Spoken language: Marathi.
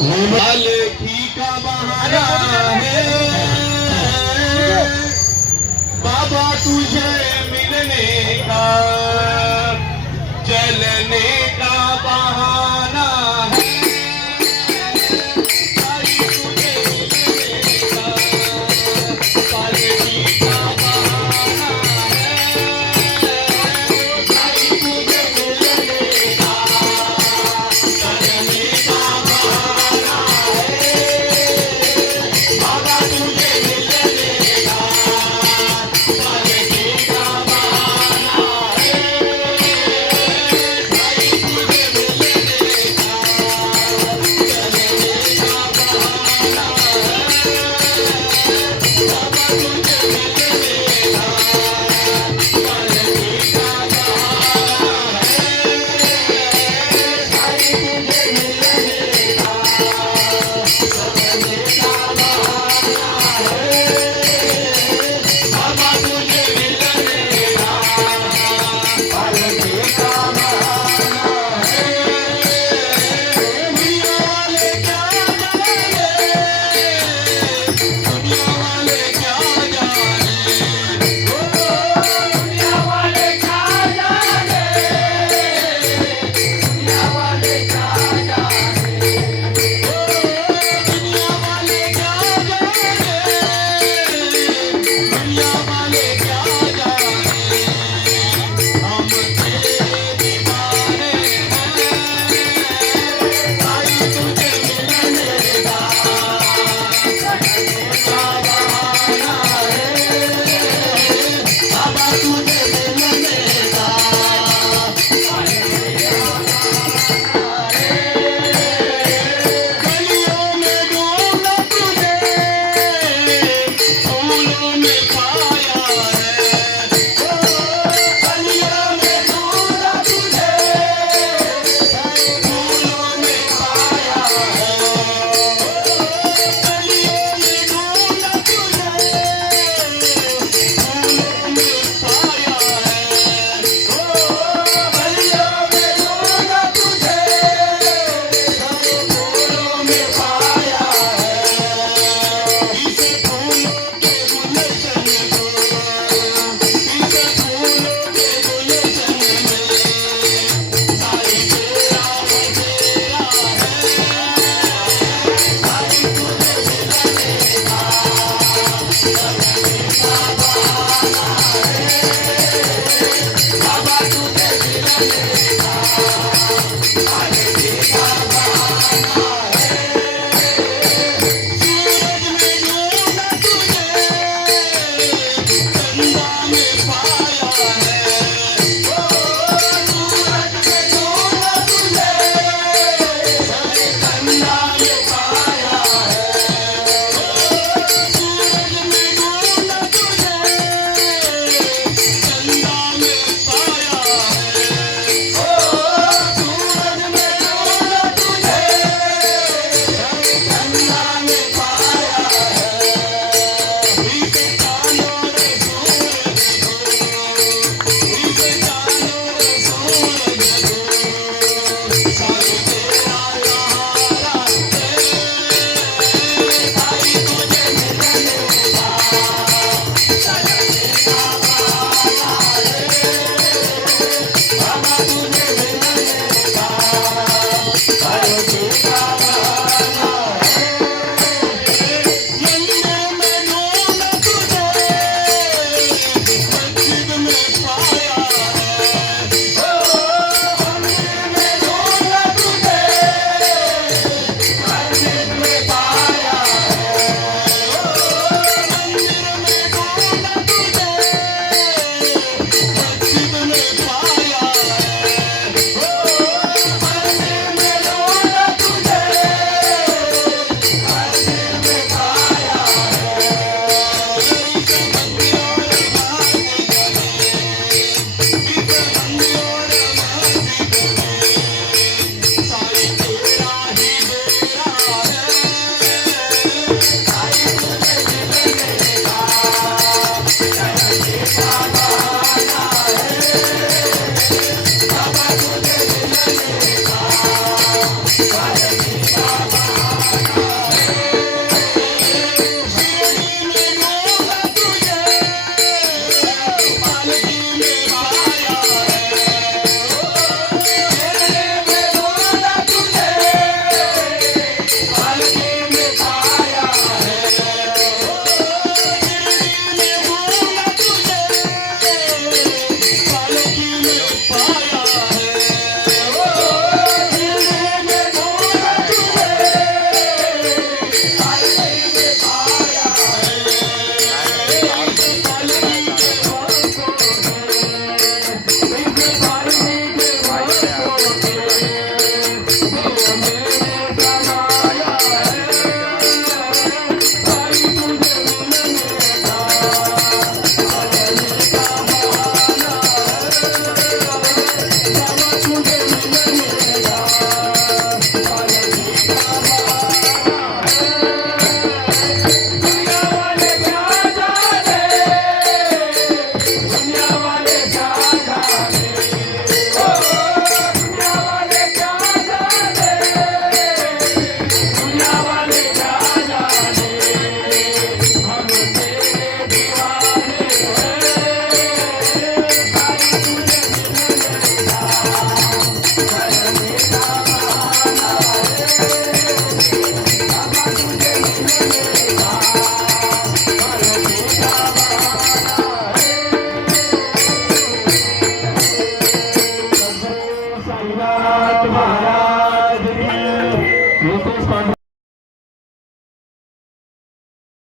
पालखी का बहाना है। बाबा तुझे मिलने का Ai.